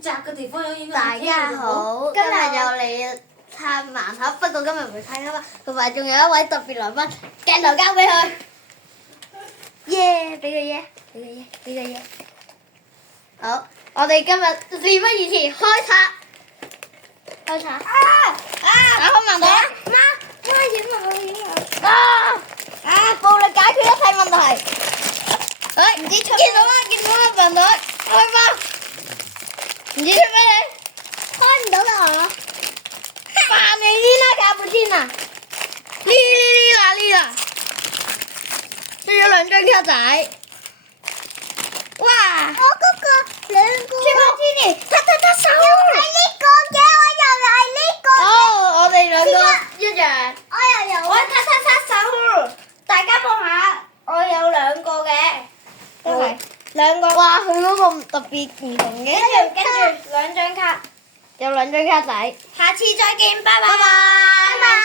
窄嘅地方有影響。大家好，今日又嚟探盲盒，不過今日唔係探盲盒，同埋仲有一位特別來賓，鏡頭交俾佢。耶！俾個耶，俾個耶，俾個耶。好，我哋今日事不宜遲，開拆。開拆。打開盲袋。媽影啊！影啊！暴力解決一切問題。唔知出見到啦，盲袋，開翻。唔知出咩嚟？開唔到啦！扮你呢啦，卡布天啊！呢啦，出咗兩張卡仔。哇！我嗰個兩個。卡布天，得手。又係呢個嘅，我又係呢個。好，我哋兩個一樣。我又有。我手，大家望下，我有兩個嘅，都係兩個。哇！佢嗰個特別唔同嘅。跟住兩張卡，有兩張卡仔。下次再見，拜拜。拜拜。